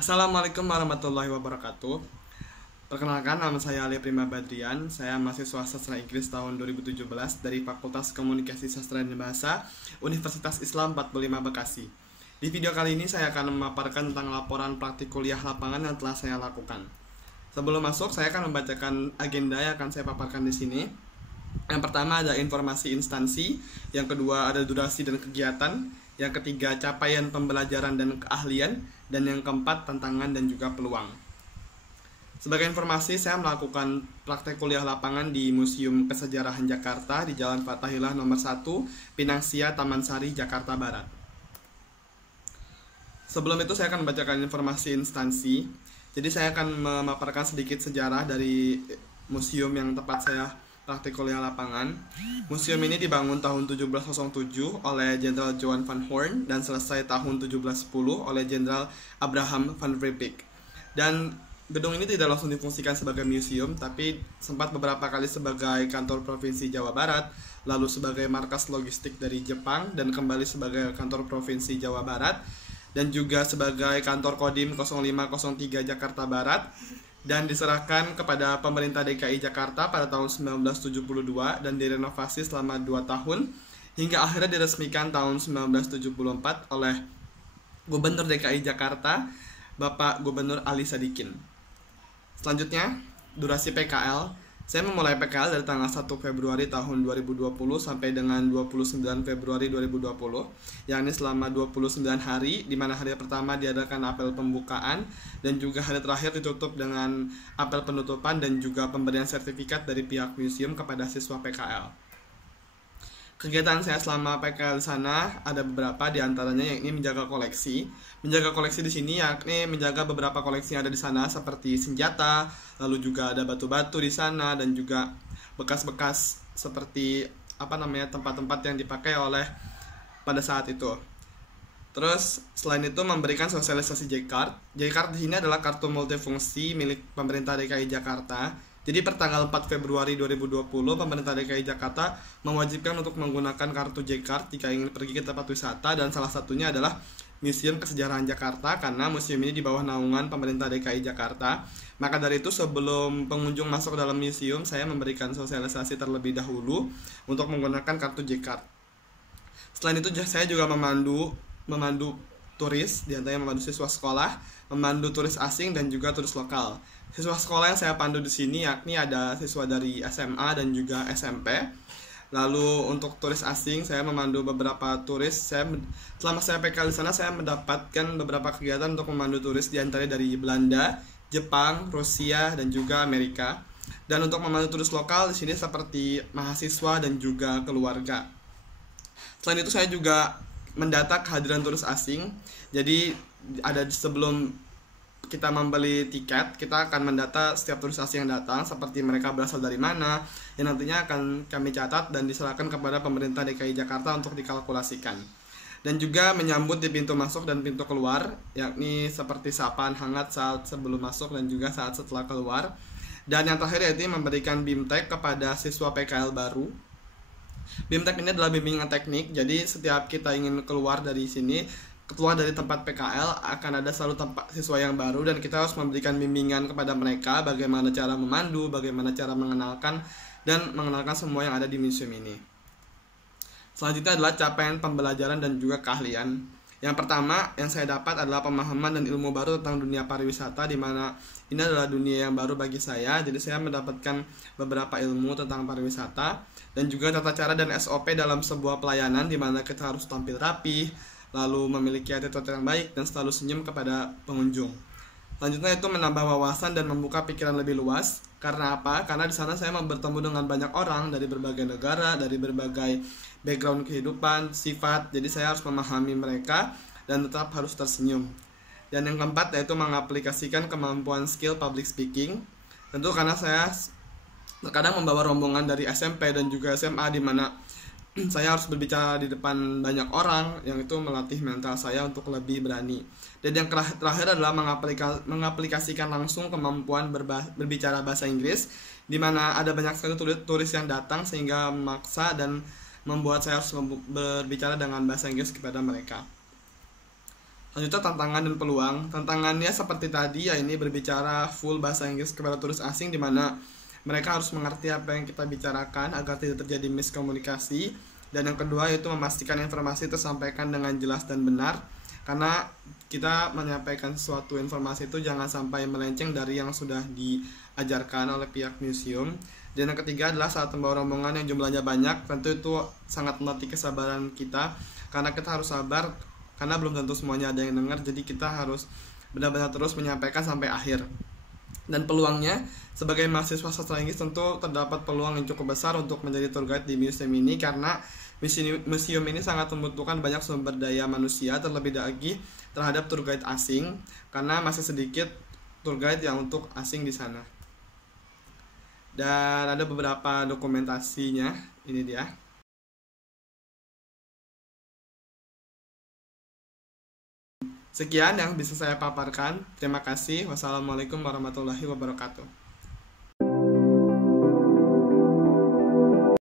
Assalamualaikum warahmatullahi wabarakatuh. Perkenalkan, nama saya Ali Prima Badrian. Saya mahasiswa sastra Inggris tahun 2017 dari Fakultas Komunikasi Sastra dan Bahasa Universitas Islam 45 Bekasi. Di video kali ini saya akan memaparkan tentang laporan praktik kuliah lapangan yang telah saya lakukan. Sebelum masuk, saya akan membacakan agenda yang akan saya paparkan di sini. Yang pertama ada informasi instansi, yang kedua ada durasi dan kegiatan, yang ketiga capaian pembelajaran dan keahlian, dan yang keempat tantangan dan juga peluang. Sebagai informasi, saya melakukan praktek kuliah lapangan di Museum Kesejarahan Jakarta di Jalan Fathahillah nomor 1, Pinang Sia, Taman Sari, Jakarta Barat. Sebelum itu saya akan membacakan informasi instansi. Jadi saya akan memaparkan sedikit sejarah dari museum yang tempat saya praktik kuliah lapangan. Museum ini dibangun tahun 1707 oleh Jenderal Johan van Horn dan selesai tahun 1710 oleh Jenderal Abraham van Riebeeck. Dan gedung ini tidak langsung difungsikan sebagai museum, tapi sempat beberapa kali sebagai kantor provinsi Jawa Barat, lalu sebagai markas logistik dari Jepang, dan kembali sebagai kantor provinsi Jawa Barat, dan juga sebagai kantor Kodim 0503 Jakarta Barat, dan diserahkan kepada pemerintah DKI Jakarta pada tahun 1972 dan direnovasi selama 2 tahun, hingga akhirnya diresmikan tahun 1974 oleh Gubernur DKI Jakarta, Bapak Gubernur Ali Sadikin. Selanjutnya, durasi PKL. Saya memulai PKL dari tanggal 1 Februari tahun 2020 sampai dengan 29 Februari 2020, yakni selama 29 hari, di mana hari pertama diadakan apel pembukaan dan juga hari terakhir ditutup dengan apel penutupan dan juga pemberian sertifikat dari pihak museum kepada siswa PKL. Kegiatan saya selama PKL di sana ada beberapa, di antaranya yakni menjaga koleksi. Menjaga koleksi di sini yakni menjaga beberapa koleksi yang ada di sana seperti senjata, lalu juga ada batu-batu di sana dan juga bekas-bekas seperti tempat-tempat yang dipakai oleh pada saat itu. Terus selain itu memberikan sosialisasi J-Card. J-Card di sini adalah kartu multifungsi milik pemerintah DKI Jakarta. Jadi per tanggal 4 Februari 2020, pemerintah DKI Jakarta mewajibkan untuk menggunakan kartu J-Card jika ingin pergi ke tempat wisata, dan salah satunya adalah Museum Kesejarahan Jakarta, karena museum ini di bawah naungan pemerintah DKI Jakarta. Maka dari itu sebelum pengunjung masuk dalam museum, saya memberikan sosialisasi terlebih dahulu untuk menggunakan kartu J-Card. Selain itu saya juga memandu turis, diantaranya memandu siswa sekolah, memandu turis asing dan juga turis lokal. Siswa sekolah yang saya pandu di sini yakni ada siswa dari SMA dan juga SMP. Lalu untuk turis asing saya memandu beberapa turis. Selama saya PK di sana saya mendapatkan beberapa kegiatan untuk memandu turis, diantaranya dari Belanda, Jepang, Rusia dan juga Amerika. Dan untuk memandu turis lokal di sini seperti mahasiswa dan juga keluarga. Selain itu saya juga mendata kehadiran turis asing. Jadi sebelum kita membeli tiket, kita akan mendata setiap turis asing yang datang, seperti mereka berasal dari mana, yang nantinya akan kami catat dan diserahkan kepada pemerintah DKI Jakarta untuk dikalkulasikan. Dan juga menyambut di pintu masuk dan pintu keluar, yakni seperti sapaan hangat saat sebelum masuk dan juga saat setelah keluar. Dan yang terakhir yaitu memberikan BIMTEK kepada siswa PKL baru. BIMTEK ini adalah bimbingan teknik, jadi setiap kita ingin keluar dari tempat PKL akan ada selalu tempat siswa yang baru, dan kita harus memberikan bimbingan kepada mereka bagaimana cara memandu, bagaimana cara mengenalkan semua yang ada di museum ini. Selanjutnya adalah capaian pembelajaran dan juga keahlian. Yang pertama yang saya dapat adalah pemahaman dan ilmu baru tentang dunia pariwisata, di mana ini adalah dunia yang baru bagi saya. Jadi saya mendapatkan beberapa ilmu tentang pariwisata dan juga tata cara dan SOP dalam sebuah pelayanan, di mana kita harus tampil rapi, lalu memiliki attitude yang baik dan selalu senyum kepada pengunjung. Selanjutnya itu menambah wawasan dan membuka pikiran lebih luas. Karena apa? Karena di sana saya bertemu dengan banyak orang dari berbagai negara, dari berbagai background kehidupan, sifat. Jadi saya harus memahami mereka dan tetap harus tersenyum. Dan yang keempat yaitu mengaplikasikan kemampuan skill public speaking. Tentu karena saya terkadang membawa rombongan dari SMP dan juga SMA, di mana saya harus berbicara di depan banyak orang, yang itu melatih mental saya untuk lebih berani. Dan yang terakhir adalah mengaplikasikan langsung kemampuan berbicara bahasa Inggris, di mana ada banyak sekali turis yang datang sehingga memaksa dan membuat saya harus berbicara dengan bahasa Inggris kepada mereka. Selanjutnya tantangan dan peluang. Tantangannya seperti tadi ya, ini berbicara full bahasa Inggris kepada turis asing, di mana mereka harus mengerti apa yang kita bicarakan agar tidak terjadi miskomunikasi. Dan yang kedua yaitu memastikan informasi tersampaikan dengan jelas dan benar, karena kita menyampaikan suatu informasi itu jangan sampai melenceng dari yang sudah diajarkan oleh pihak museum. Dan yang ketiga adalah saat membawa rombongan yang jumlahnya banyak, tentu itu sangat melatih kesabaran kita, karena kita harus sabar karena belum tentu semuanya ada yang dengar, jadi kita harus benar-benar terus menyampaikan sampai akhir. Dan peluangnya, sebagai mahasiswa sastra Inggris tentu terdapat peluang yang cukup besar untuk menjadi tour guide di museum ini, karena museum ini sangat membutuhkan banyak sumber daya manusia, terlebih lagi terhadap tour guide asing, karena masih sedikit tour guide yang untuk asing di sana. Dan ada beberapa dokumentasinya, ini dia. Sekian yang bisa saya paparkan. Terima kasih. Wassalamualaikum warahmatullahi wabarakatuh.